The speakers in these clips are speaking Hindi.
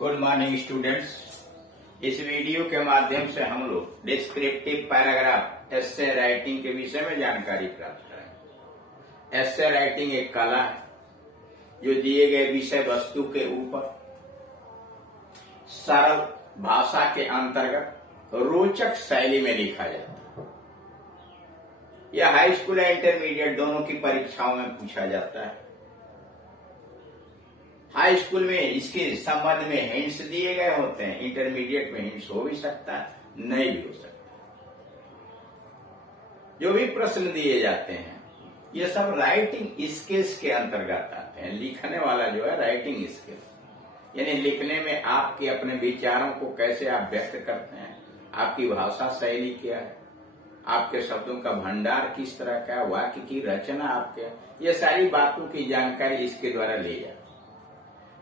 Good morning students. इस वीडियो के माध्यम से हम लोग डिस्क्रिप्टिव पैराग्राफ एस्से राइटिंग के विषय में जानकारी प्राप्त करेंगे। एस्से राइटिंग एक कला है जो दिए गए विषय वस्तु के ऊपर सरल भाषा के अंतर्गत रोचक शैली में लिखा जाता है। यह हाई स्कूल या इंटरमीडिएट दोनों की परीक्षाओं में पूछा जाता है। हाई स्कूल में इसके संबंध में हिंट्स दिए गए होते हैं, इंटरमीडिएट में हिंट्स हो भी सकता है, नहीं भी हो सकता। जो भी प्रश्न दिए जाते हैं ये सब राइटिंग स्किल्स के अंतर्गत आते हैं। लिखने वाला जो है राइटिंग स्किल्स, यानी लिखने में आपके अपने विचारों को कैसे आप व्यक्त करते हैं, आपकी भाषा शैली क्या है, आपके शब्दों का भंडार किस तरह का है, वाक्य की रचना आपके, ये सारी बातों की जानकारी इसके द्वारा ली जाती है।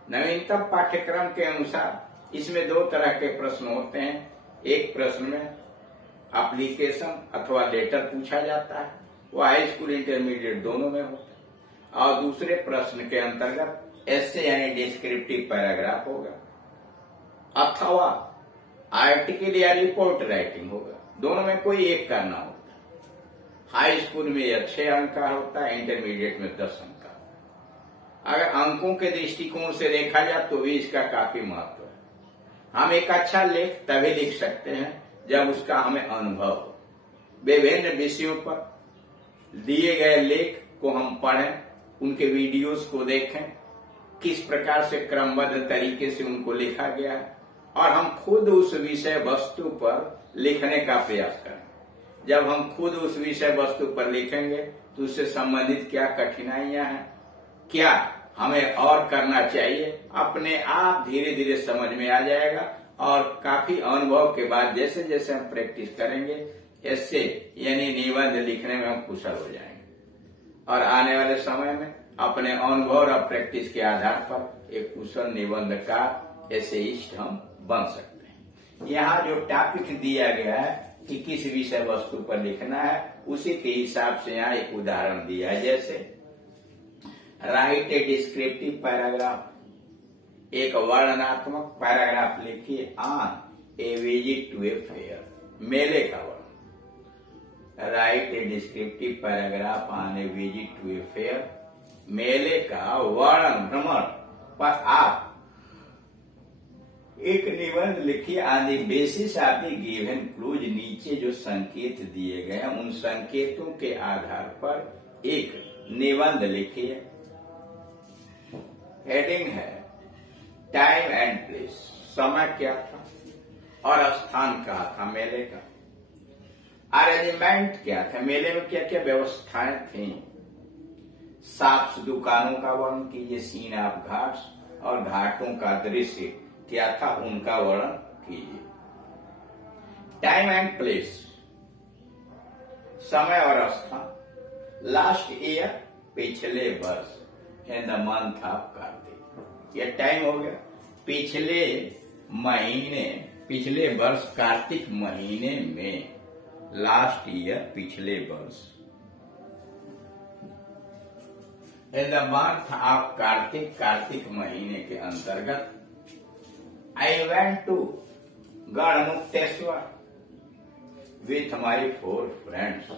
नवीनतम पाठ्यक्रम के अनुसार इसमें दो तरह के प्रश्न होते हैं। एक प्रश्न में एप्लीकेशन अथवा लेटर पूछा जाता है, वो हाई स्कूल इंटरमीडिएट दोनों में होता है, और दूसरे प्रश्न के अंतर्गत एस्से यानी डिस्क्रिप्टिव पैराग्राफ होगा अथवा आर्टिकल या रिपोर्ट राइटिंग होगा। दोनों में कोई एक करना होता है। हाई स्कूल में यह 6 अंक का होता है, इंटरमीडिएट में 10 अंक का। अगर अंकों के दृष्टिकोण से देखा जाए तो भी इसका काफी महत्व है। हम एक अच्छा लेख तभी लिख सकते हैं जब उसका हमें अनुभव हो। विभिन्न विषयों पर दिए गए लेख को हम पढ़ें, उनके वीडियोस को देखें, किस प्रकार से क्रमबद्ध तरीके से उनको लिखा गया है, और हम खुद उस विषय वस्तु पर लिखने का प्रयास करें। जब हम खुद उस विषय वस्तु पर लिखेंगे तो उससे संबंधित क्या कठिनाइयां हैं, क्या हमें और करना चाहिए, अपने आप धीरे धीरे समझ में आ जाएगा। और काफी अनुभव के बाद जैसे जैसे हम प्रैक्टिस करेंगे एस्से यानी निबंध लिखने में हम कुशल हो जाएंगे, और आने वाले समय में अपने अनुभव और प्रैक्टिस के आधार पर एक कुशल निबंधकार एसेइस्ट हम बन सकते हैं। यहाँ जो टॉपिक दिया गया है कि किस विषय वस्तु पर लिखना है, उसी के हिसाब से यहाँ एक उदाहरण दिया है। जैसे राइट ए डिस्क्रिप्टिव पैराग्राफ, एक वर्णनात्मक पैराग्राफ लिखिए on a visit to a fair, मेले का वर्णन। Write a descriptive paragraph on a visit to a fair, मेले का वर्णन, भ्रमण पर आप एक निबंध लिखिए on the basis of the given clues. नीचे जो संकेत दिए गए हैं उन संकेतों के आधार पर एक निबंध लिखिए। हेडिंग है टाइम एंड प्लेस, समय क्या था और स्थान कहा था मेले का। अरेंजमेंट क्या था, मेले में क्या क्या व्यवस्थाएं थी। शॉप्स, दुकानों का वर्णन कीजिए। सीन ऑफ घाट्स, और घाटों का दृश्य क्या था उनका वर्णन कीजिए। टाइम एंड प्लेस, समय और स्थान। लास्ट ईयर, पिछले वर्ष, in the month of Kartik, यह टाइम हो गया। पिछले महीने, पिछले वर्ष कार्तिक महीने में, लास्ट ईयर पिछले वर्ष। In the month of Kartik, Kartik महीने के अंतर्गत। I went to Garhmukteshwar with my 4 friends.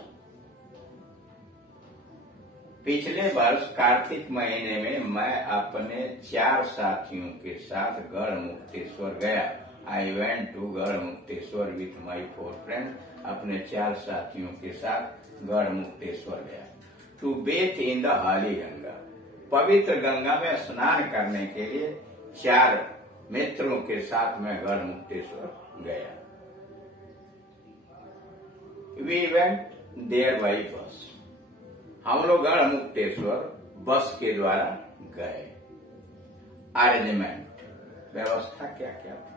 पिछले वर्ष कार्तिक महीने में मैं अपने 4 साथियों के साथ गढ़मुक्तेश्वर गया। I went to Garhmukteshwar with my 4 friends, अपने 4 साथियों के साथ गढ़मुक्तेश्वर गया। To bathe in the holy Ganga, पवित्र गंगा में स्नान करने के लिए 4 मित्रों के साथ मैं गढ़मुक्तेश्वर गया। We went there by bus, हम लोग गढ़मुक्तेश्वर बस के द्वारा गए। अरेंजमेंट, व्यवस्था क्या क्या थी।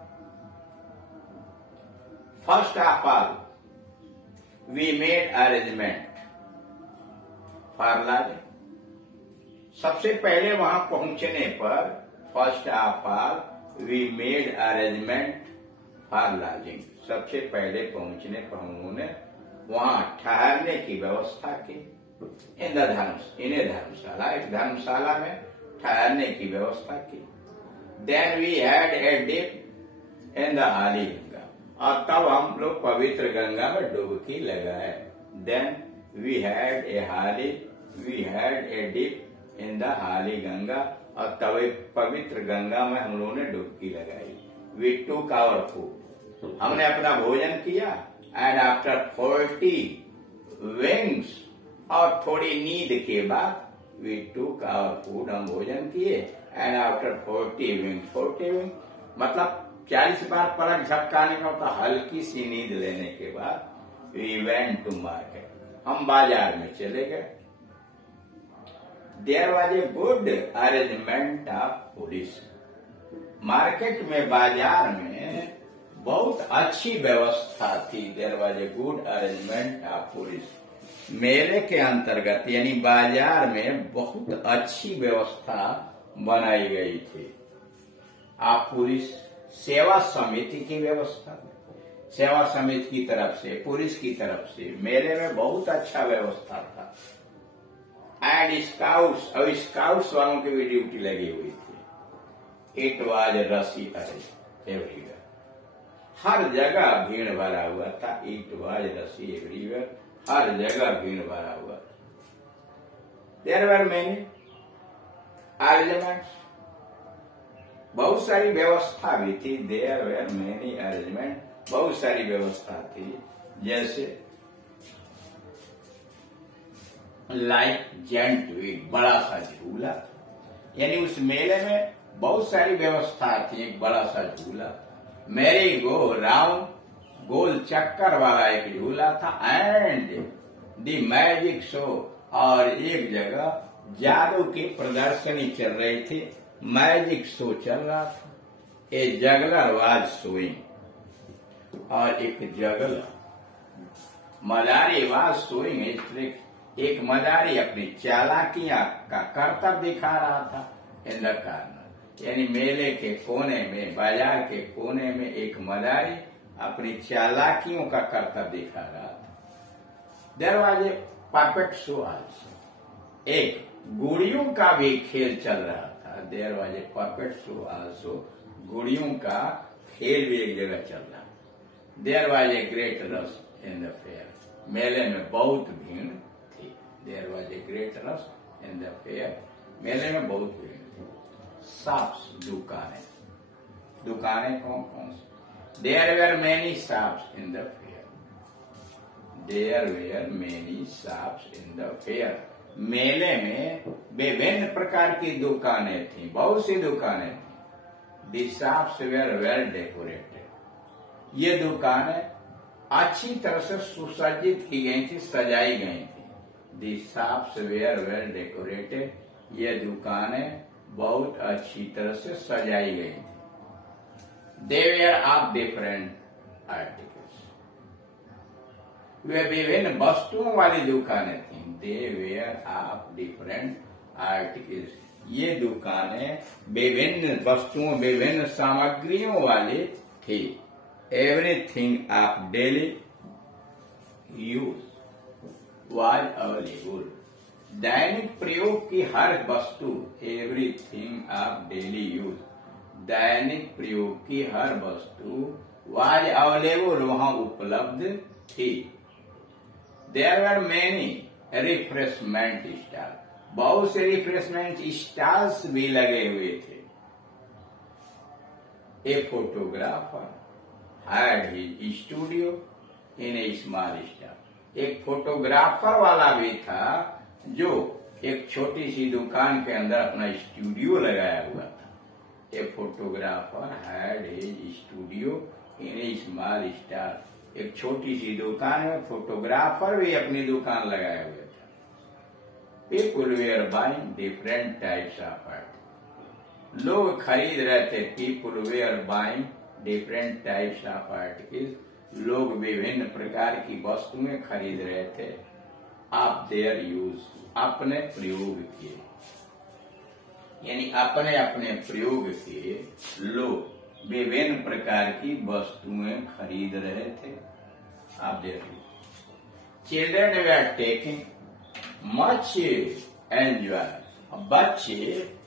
First of all we made arrangement for lodging, सबसे पहले वहां पहुंचने पर first of all we made arrangement for lodging, सबसे पहले पहुंचने पर हम लोगों ने वहां ठहरने की व्यवस्था की। इन्हें धर्मशाला, एक धर्मशाला में ठहरने की व्यवस्था की। Then we had a dip in the holy Ganga, और तब हम लोग पवित्र गंगा में डुबकी लगाए। Then we had a dip in the holy Ganga, और तब पवित्र गंगा में हम लोगों ने डुबकी लगाई। वी टूक आवर फूड, हमने अपना भोजन किया। एंड आफ्टर 40 विंग्स, और थोड़ी नींद के बाद वी टूक आवर फूड, हम भोजन किए। एंड आफ्टर 40 विंग मतलब 40 बार पलक झपकाने का होता, हल्की सी नींद लेने के बाद वी वेंट टू मार्केट, हम बाजार में चले गए। There was a good arrangement of police, market में बाजार में बहुत अच्छी व्यवस्था थी। There was a good arrangement of police, मेले के अंतर्गत यानी बाजार में बहुत अच्छी व्यवस्था बनाई गई थी। आप पुलिस सेवा समिति की व्यवस्था, सेवा समिति की तरफ से, पुलिस की तरफ से मेले में बहुत अच्छा व्यवस्था था। एंड स्काउट्स, और स्काउट्स वालों की भी ड्यूटी लगी हुई थी। इट वाज रशी एवरीवेयर, हर जगह भीड़ भरा हुआ था। इट वाज रशी एवरीवेयर, हर जगह भीड़ भरा हुआ था। देयर वर मेनी अरेंजमेंट्स, बहुत सारी व्यवस्था भी थी। देयर वर मेनी अरेंजमेंट, बहुत सारी व्यवस्था थी। जैसे लाइक जेंट व्हील, बड़ा सा झूला, यानी उस मेले में बहुत सारी व्यवस्था थी। एक बड़ा सा झूला था, मैरी गो राउंड, गोल चक्कर वाला एक झूला था। एंड द मैजिक शो, और एक जगह जादू की प्रदर्शनी चल रही थी, मैजिक शो चल रहा था। ए जगलर वाज शोइंग, और एक जगलर मदारी वाज शोइंग, एक मदारी अपनी चालाकियां का करतब दिखा रहा था। इन द कॉर्नर, यानी मेले के कोने में, बाजार के कोने में एक मदारी अपनी चालाकियों का करतब दिखा रहा था। There was a puppet show also, एक गुड़ियों का भी खेल चल रहा था। There was a puppet show also, गुड़ियों का खेल भी एक जगह चल रहा था। There was a great rush in the fair, मेले में बहुत भीड़ थी। There was a great rush in the fair, मेले में बहुत भीड़ थी। शॉप्स, दुकानें, दुकानें कौन कौन सी? There were many shops in the fair. There were many shops in the fair. मेले में विभिन्न प्रकार की दुकानें थी, बहुत सी दुकानें थी। The shops were well decorated. ये दुकानें अच्छी तरह से सुसज्जित की गई थी, सजाई गई थी। The shops were well decorated. ये दुकानें बहुत अच्छी तरह से सजाई गई थी। They were of different articles. वे विभिन्न वस्तुओं वाली दुकानें थी। They were of different articles. ये दुकानें विभिन्न वस्तुओं, विभिन्न सामग्रियों वाली थी। Everything of daily use was available. दैनिक प्रयोग की हर वस्तु, everything of daily use, दैनिक प्रयोग की हर वस्तु वाज अवेलेबल, वहां उपलब्ध थी। There were many refreshment stall, बहुत से रिफ्रेशमेंट स्टॉल्स भी लगे हुए थे। A photographer had his studio in a small stall, एक फोटोग्राफर वाला भी था जो एक छोटी सी दुकान के अंदर अपना स्टूडियो लगाया हुआ था। A photographer had his studio in a small stall. एक छोटी सी दुकान में फोटोग्राफर भी अपनी दुकान लगाए हुए था। People were buying different types of art. लोग खरीद रहे थे। People were buying different types of articles. लोग विभिन्न प्रकार की वस्तुएं खरीद रहे थे। Of their use, अपने प्रयोग के, यानी अपने अपने प्रयोग के लोग विभिन्न प्रकार की वस्तुएं खरीद रहे थे। आप देखिए, children we are taking much enjoy, बच्चे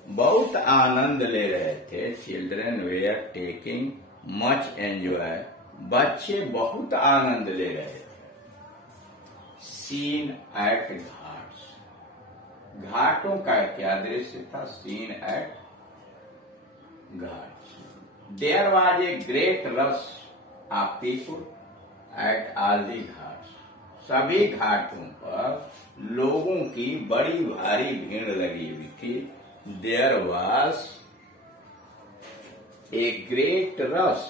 बहुत आनंद ले रहे थे। Children were taking much enjoy, बच्चे बहुत आनंद ले रहे थे। सीन एट घाट्स, घाटों का क्या दृश्य था? Scene at ghats. There was a great rush of people at all the ghats, सभी घाटों पर लोगों की बड़ी भारी भीड़ लगी हुई थी। There was a great rush,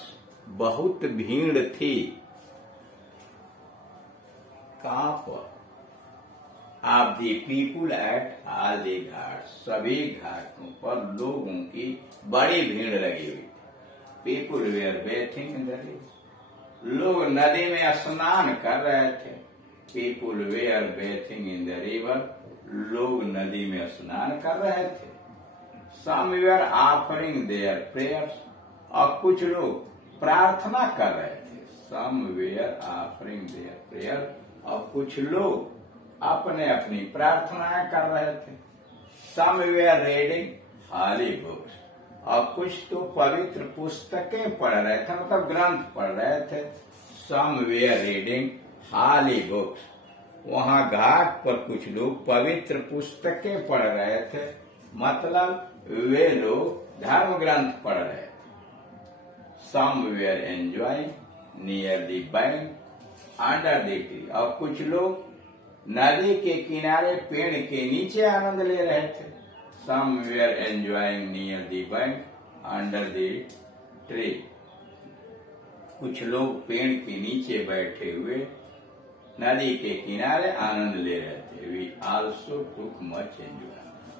बहुत भीड़ थी। कहां पर? Of the people at all the ghats, सभी घाटों पर लोगों की बड़ी भीड़ लगी हुई थी। People were bathing in the river, लोग नदी में स्नान कर रहे थे। People were bathing in the river, लोग नदी में स्नान कर रहे थे। Some were offering their prayers, और कुछ लोग प्रार्थना कर रहे थे। Some were offering their prayer, और कुछ लोग अपने अपनी प्रार्थनाएं कर रहे थे। Some were reading holy books, और कुछ तो पवित्र पुस्तकें पढ़ रहे थे, मतलब ग्रंथ पढ़ रहे थे। Some were reading holy books, वहां घाट पर कुछ लोग पवित्र पुस्तकें पढ़ रहे थे, मतलब वे लोग धर्म ग्रंथ पढ़ रहे थे। Some were enjoying near the bank under the tree, और कुछ लोग नदी के किनारे पेड़ के नीचे आनंद ले रहे थे। Some were enjoying near the bank under the tree, कुछ लोग पेड़ के नीचे बैठे हुए नदी के किनारे आनंद ले रहे थे। We also took much enjoy,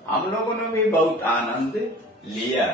हम लोगों ने भी बहुत आनंद लिया।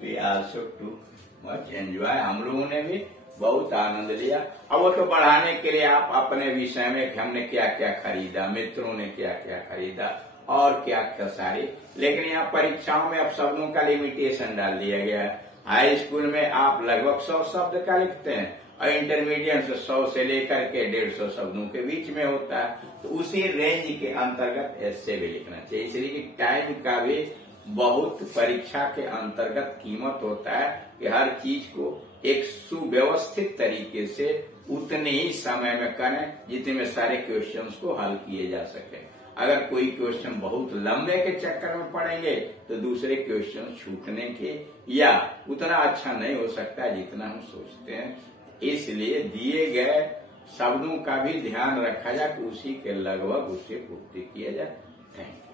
We also took much enjoy, हम लोगों ने भी बहुत आनंद लिया। अब वो तो बढ़ाने के लिए आप अपने विषय में हमने क्या क्या खरीदा, मित्रों ने क्या क्या खरीदा और क्या क्या सारी, लेकिन यहाँ परीक्षाओं में अब शब्दों का लिमिटेशन डाल दिया गया है। हाई स्कूल में आप लगभग 100 शब्द का लिखते हैं और इंटरमीडिएट से 100 से लेकर के 150 शब्दों के बीच में होता है, तो उसी रेंज के अंतर्गत ऐसे भी लिखना चाहिए। इसलिए कि टाइम का भी बहुत परीक्षा के अंतर्गत कीमत होता है कि हर चीज को एक सुव्यवस्थित तरीके से उतने ही समय में करें जितने में सारे क्वेश्चंस को हल किए जा सके। अगर कोई क्वेश्चन बहुत लंबे के चक्कर में पड़ेंगे तो दूसरे क्वेश्चन छूटने के या उतना अच्छा नहीं हो सकता जितना हम सोचते हैं। इसलिए दिए गए शब्दों का भी ध्यान रखा जाए कि उसी के लगभग उससे पूर्ति किया जाए। Thank you.